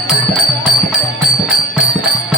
Thank you.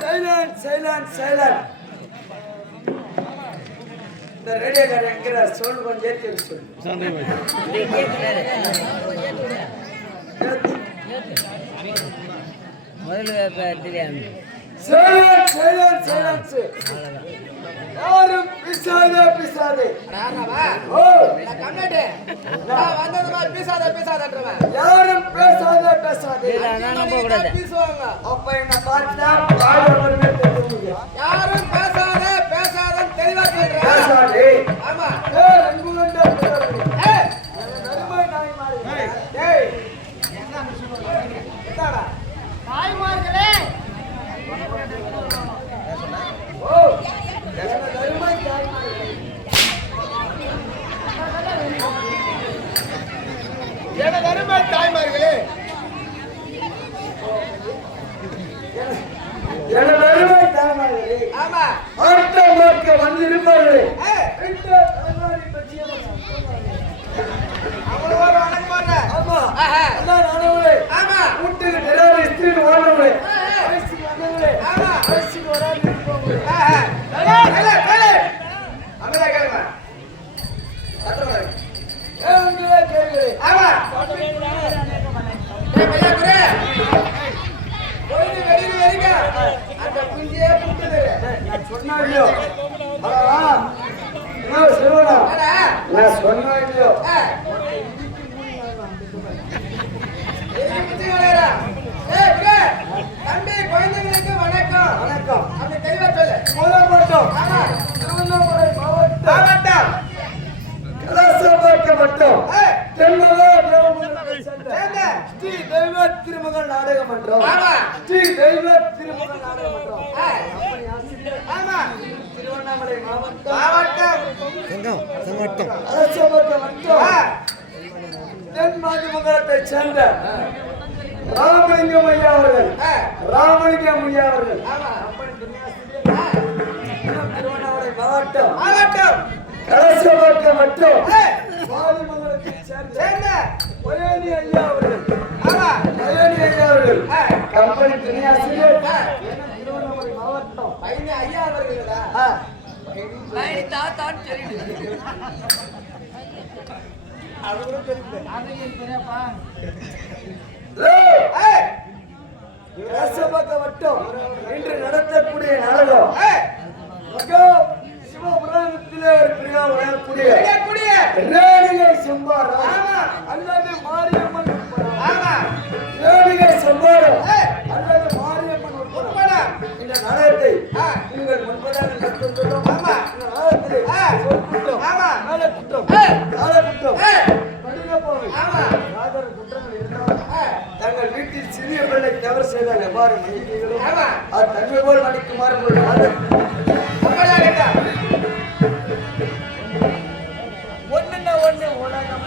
Silent silent silent இந்த ரேடியோக்காரர் என்கிறார் சொல்லு கொஞ்சம் ஏற்றி சொல்லு. சைலண்ட் சைலண்ட் சைலண்ட் யாரும் பிசாதே பிசாதே. ஓ. யாரும் பேசாதே பேசாதே. அப்ப என்ன பார்த்தா யாரும் பேசாத பேசாதன்னு தெளிவா சொல்றேன். பேசாதே. ஆமா. ஏ பேசாதே. ஏய், நாய் மாறி ஏய், இந்தாடா. ஓ எனக்கு நன்மை நாய் மாறி எனது அருமை தாய்மார்களே? எனது அருமை தாய்மார்களே, ஆமா. ஆமா. சொன்னா இல்லையோ? நான் சொன்னா இல்லையோ? தம்பி குழந்தைங்களுக்கு வணக்கம். வணக்கம். அப்படி தெளிவா சொல்லு முதல் மட்டும் திருவண்ணாமலை மாவட்டம். மாவட்டம் கலாசாபாக்கம் மட்டும் ஏய், தென்மலா தேவமங்கலத்தை சேர்ந்த சேர்ந்த. ஸ்ரீ தெய்வ திருமகள் நாடக மன்றம். ஆமா. ஸ்ரீ தெய்வ திருமகள் நாடக மன்றம் ஏய், அப்படி ஆசிரியர் ஆமா திருவண்ணாமலை மாவட்டம் மாவட்டம் கலாசாபாக்கம் மட்டும் தென் சேர்ந்த ராமலிங்கம் ஐயா அவர்கள் கூட்டம். பையனே ஐயா அவர்களா பையனி தாத்தான்னு சொல்லிட்டு. அது கூட தெரியும் அது ஏன் பெரியப்பா ரசபக வட்டம் இன்று நடத்தக்கூடிய நாடகம். சிவபுராணத்திலே இருக்கிற வளரக்கூடிய செம்பாரா எவ்வாறு மன்னிப்பீர்களோ அது தன்மை போல் மன்னிக்குமாறு உங்களுடைய ஒண்ணுன்னா ஒண்ணு உலகம்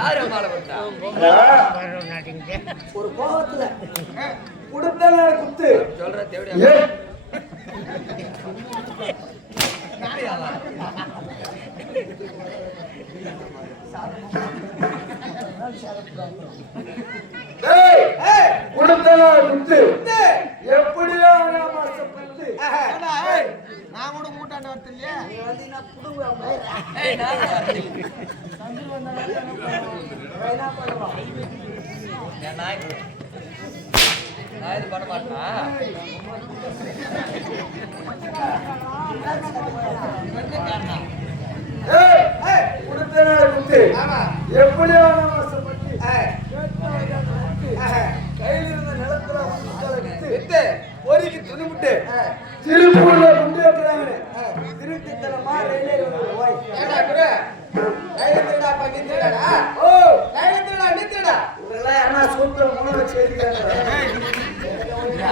யார் ஒரு கோபத்துல குடுத்தல குத்து. சொல்ற தேவடியா? ஏய்! ஏய்! நான் இது பண்ண மாட்டேனா எப்படியோ கையில் இருந்த நிலத்துல பொறிக்கு துணிமுட்டு திருப்பூர்ல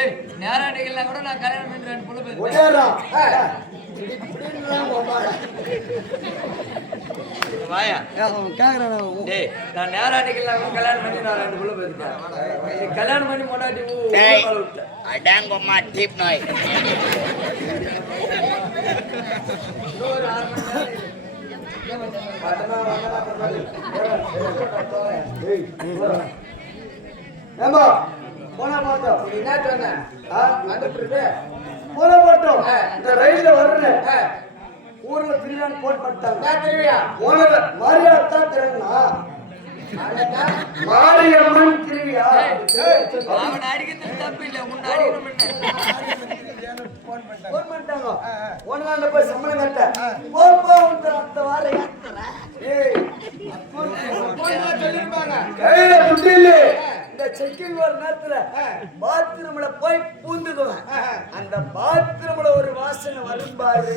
ஏய் நேரா நிக்கலாம் கூட நான் கல்யாணம் பண்றேன் புள்ள பேரு ஓடறா வாயா. கேக்குறா டேய் நான் நேரா நிக்கலாம் கூட கல்யாணம் பண்ணி நான் ரெண்டு புள்ள பேரு கல்யாணம் பண்ணி மொடாட்டி டேய் அடங்கம்மா போனா பார்த்தோம். என்ன சொன்ன? வந்துட்டு போனா பார்த்தோம். இந்த ரயில்ல வர்றேன். ஊர்ல போட்டு பட்டாங்க. நான் தெரியா ஓனர் மாரியாத்தா திருவிழா. மாரியம்மன் திருவிழா. அவன் அடிக்கிறது தப்பு இல்லை அடிக்கணும் போன் பண்ணிட்டாங்க. ஓனராண்ட போய் சம்பளம் கட்ட. போப்பா, உன்கிட்ட அடுத்த வாரம். ஏய், சொல்லிருப்பாங்க கையில துட்டு இல்ல. செக்கிங் வர நேரத்துல பாத்ரூம்ல போய் பூந்துக்குவேன். அந்த பாத்ரூம்ல ஒரு வாசனை வரும் பாரு.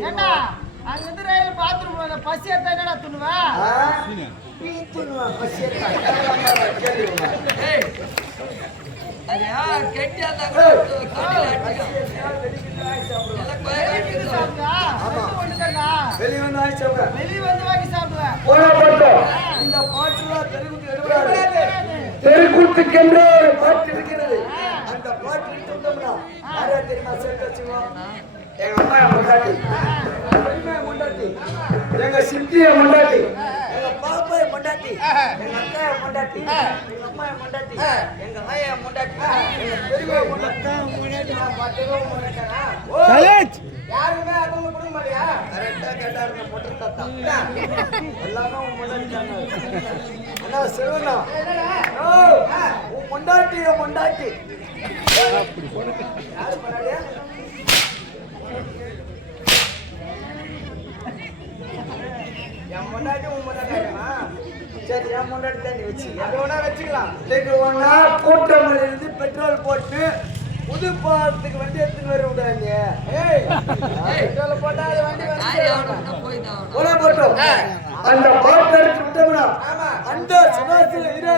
ஏண்டா? அங்க இருந்து ரயில் பாத்ரூம் பசி எடுத்தா என்னடா துண்ணுவ? ஆ? நீ துண்ணுவா, பசியத்தா. கேவலமா இந்த பாட்டுலாம் தெருவுக்கு எழுதுறாரு. தெருக்கூத்துக்கென்று ஒரு பாட்டு இருக்கிறது. அந்த பாட்டு எடுத்துட்டோம்னா யாரா தெரியுமா? சேர்த்து வச்சுக்குவோம் எங்க அம்மா முண்டாட்டி முண்டாட்டி எங்க சித்தி என் முண்டாட்டி முண்டாட்டி எங்க அக்கா என் முண்டாட்டி எங்க அம்மா என் முண்டாட்டி எங்க ஆயா என் முண்டாட்டி எங்க பெரியம்மா என் முண்டாட்டி நான் முன்னாடினா ஓ. யாருமே அவங்க கொடுக்க மாட்டியா? கரெக்டா கேட்டாருங்க பொட்டு தாத்தா எல்லாமே உன் தாங்க அண்ணா செல்வண்ணா ஓ, உன் யாரு பண்ணாடியா என் முன்னாடி உன் முன்னாடி சரியா முன்னாடி தண்ணி வச்சு அது ஒன்றா வச்சுக்கலாம் இதுக்கு ஒன்றா கூட்டமலையிலிருந்து பெட்ரோல் போட்டு புது பாலத்துக்கு வண்டி எடுத்துட்டு வர விடாங்க பெட்ரோல் போட்டா அது வண்டி போட்டோம் அந்த பாட்டு எடுத்து அந்த சுபாஷில் இரு